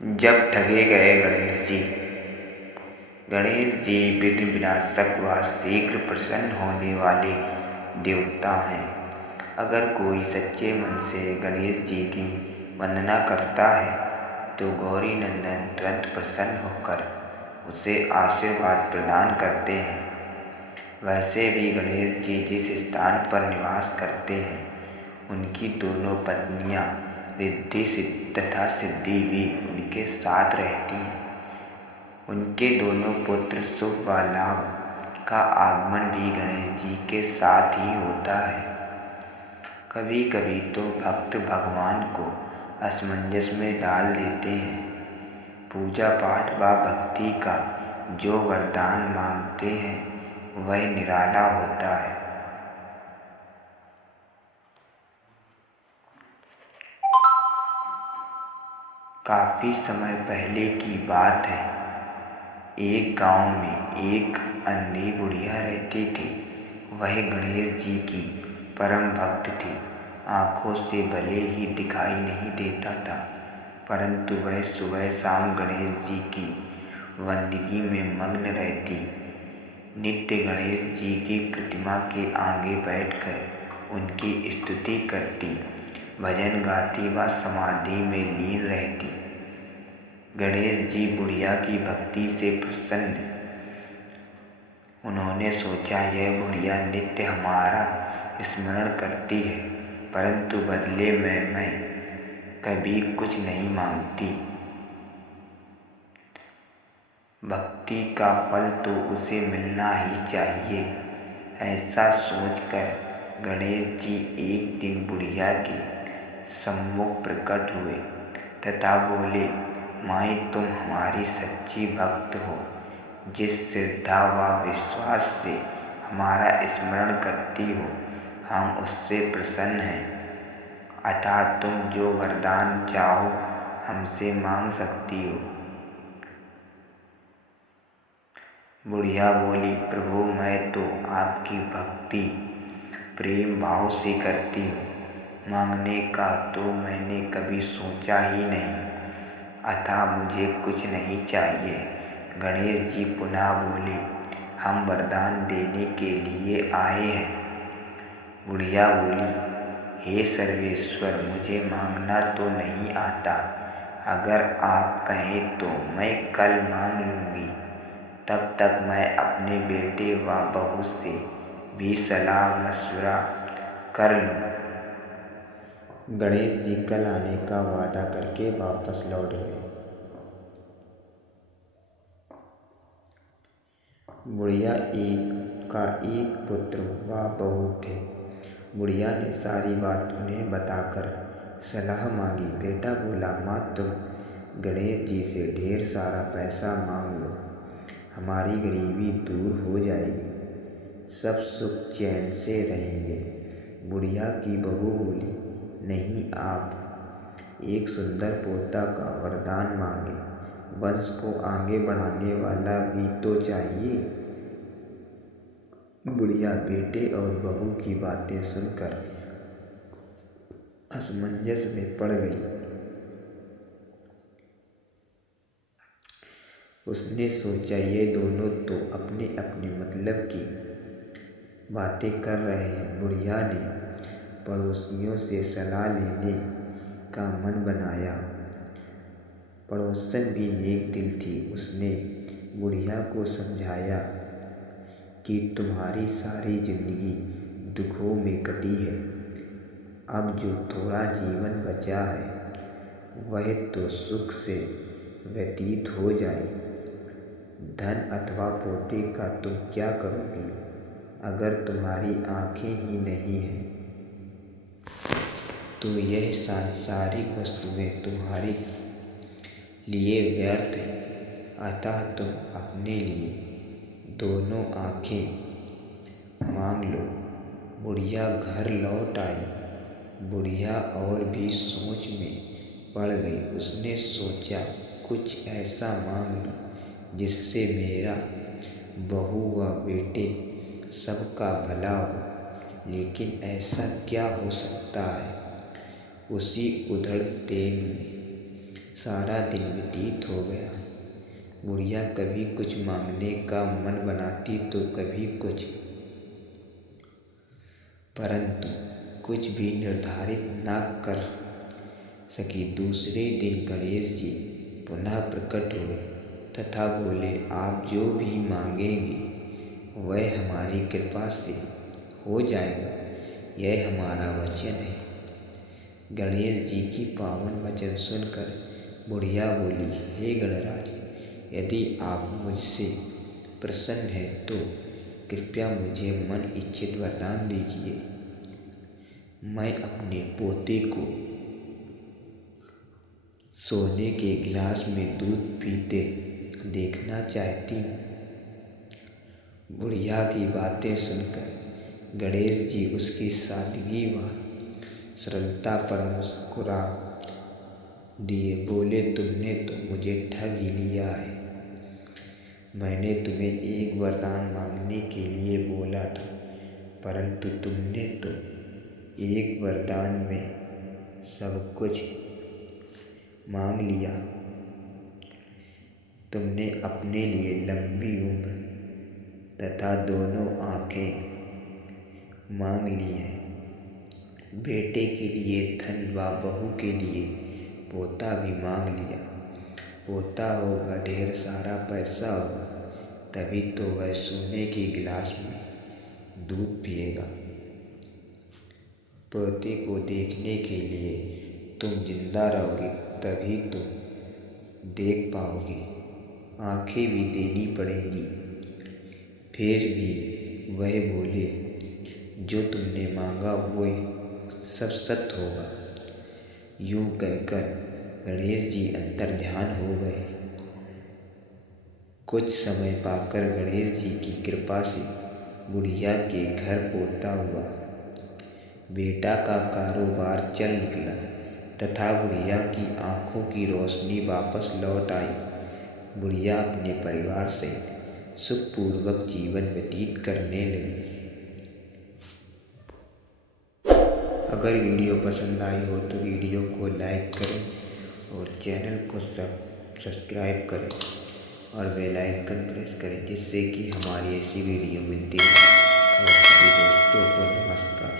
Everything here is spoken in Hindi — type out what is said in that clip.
जब ठगे गए गणेश जी। गणेश जी विघ्न विनाशक व शीघ्र प्रसन्न होने वाले देवता हैं। अगर कोई सच्चे मन से गणेश जी की वंदना करता है तो गौरी नंदन तुरंत प्रसन्न होकर उसे आशीर्वाद प्रदान करते हैं। वैसे भी गणेश जी जिस स्थान पर निवास करते हैं उनकी दोनों पत्नियां रिद्धि तथा सिद्धि भी उनके साथ रहती हैं। उनके दोनों पुत्र शुभ व लाभ का आगमन भी गणेश जी के साथ ही होता है। कभी कभी तो भक्त भगवान को असमंजस में डाल देते हैं। पूजा पाठ व भक्ति का जो वरदान मांगते हैं वह निराला होता है। काफ़ी समय पहले की बात है। एक गांव में एक अंधी बुढ़िया रहती थी। वह गणेश जी की परम भक्त थी। आँखों से भले ही दिखाई नहीं देता था, परंतु वह सुबह शाम गणेश जी की वंदगी में मग्न रहती। नित्य गणेश जी की प्रतिमा के आगे बैठकर उनकी स्तुति करती, भजन गाती व समाधि में लीन रहती। गणेश जी बुढ़िया की भक्ति से प्रसन्न। उन्होंने सोचा, यह बुढ़िया नित्य हमारा स्मरण करती है, परंतु बदले में मैं कभी कुछ नहीं मांगती। भक्ति का फल तो उसे मिलना ही चाहिए। ऐसा सोचकर गणेश जी एक दिन बुढ़िया के सम्मुख प्रकट हुए तथा बोले, माई तुम हमारी सच्ची भक्त हो। जिस श्रद्धा व विश्वास से हमारा स्मरण करती हो हम उससे प्रसन्न हैं। अतः तुम जो वरदान चाहो हमसे मांग सकती हो। बुढ़िया बोली, प्रभु मैं तो आपकी भक्ति प्रेम भाव से करती हूँ, मांगने का तो मैंने कभी सोचा ही नहीं। अतः मुझे कुछ नहीं चाहिए। गणेश जी पुनः बोले, हम वरदान देने के लिए आए हैं। बुढ़िया बोली, हे सर्वेश्वर, मुझे मांगना तो नहीं आता। अगर आप कहें तो मैं कल मांग लूँगी। तब तक मैं अपने बेटे व बहू से भी सलाह मशवरा कर लूँ। गणेश जी कल आने का वादा करके वापस लौट गए। बुढ़िया का एक पुत्र व बहू थे। बुढ़िया ने सारी बात उन्हें बताकर सलाह मांगी। बेटा बोला, माँ तुम गणेश जी से ढेर सारा पैसा मांग लो, हमारी गरीबी दूर हो जाएगी, सब सुख चैन से रहेंगे। बुढ़िया की बहू बोली, नहीं, आप एक सुंदर पोता का वरदान मांगे, वंश को आगे बढ़ाने वाला भी तो चाहिए। बुढ़िया बेटे और बहू की बातें सुनकर असमंजस में पड़ गई। उसने सोचा, ये दोनों तो अपने अपने मतलब की बातें कर रहे हैं। बुढ़िया ने पड़ोसियों से सलाह लेने का मन बनाया। पड़ोसन भी नेक दिल थी। उसने बुढ़िया को समझाया कि तुम्हारी सारी जिंदगी दुखों में कटी है। अब जो थोड़ा जीवन बचा है वह तो सुख से व्यतीत हो जाए। धन अथवा पोते का तुम क्या करोगी अगर तुम्हारी आंखें ही नहीं हैं, तो यह सांसारिक वस्तुएं तुम्हारे लिए व्यर्थ है। अतः तुम अपने लिए दोनों आंखें मांग लो। बुढ़िया घर लौट आई। बुढ़िया और भी सोच में पड़ गई। उसने सोचा, कुछ ऐसा मांग लो जिससे मेरा बहू व बेटे सबका भला हो। लेकिन ऐसा क्या हो सकता है। उसी उधड़ तेन में सारा दिन व्यतीत हो गया। बुढ़िया कभी कुछ मांगने का मन बनाती तो कभी कुछ, परंतु कुछ भी निर्धारित न कर सकी। दूसरे दिन गणेश जी पुनः प्रकट हुए तथा बोले, आप जो भी मांगेंगे वह हमारी कृपा से हो जाएगा, यह हमारा वचन है। गणेश जी की पावन वचन सुनकर बुढ़िया बोली, हे गणराज, यदि आप मुझसे प्रसन्न हैं तो कृपया मुझे मन इच्छित वरदान दीजिए। मैं अपने पोते को सोने के गिलास में दूध पीते देखना चाहती हूँ। बुढ़िया की बातें सुनकर गणेश जी उसकी सादगी व सरलता पर मुस्कुरा दिए। बोले, तुमने तो मुझे ठग ही लिया है। मैंने तुम्हें एक वरदान मांगने के लिए बोला था, परंतु तुमने तो एक वरदान में सब कुछ मांग लिया। तुमने अपने लिए लंबी उम्र तथा दोनों आँखें मांग ली हैं। बेटे के लिए धन व बहू के लिए पोता भी मांग लिया। पोता होगा, ढेर सारा पैसा होगा, तभी तो वह सोने के गिलास में दूध पिएगा। पोते को देखने के लिए तुम जिंदा रहोगे, तभी तो देख पाओगे। आंखें भी देनी पड़ेंगी। फिर भी वह बोले, जो तुमने मांगा वो सब सत्य होगा। यूं कहकर गणेश जी अंतर ध्यान हो गए। कुछ समय पाकर गणेश जी की कृपा से बुढ़िया के घर पोता हुआ। बेटा का कारोबार चल निकला तथा बुढ़िया की आंखों की रोशनी वापस लौट आई। बुढ़िया अपने परिवार सहित सुखपूर्वक जीवन व्यतीत करने लगी। अगर वीडियो पसंद आई हो तो वीडियो को लाइक करें और चैनल को सब्सक्राइब करें और बेल आइकन प्रेस करें, जिससे कि हमारी ऐसी वीडियो मिलती है। और सभी दोस्तों को नमस्कार।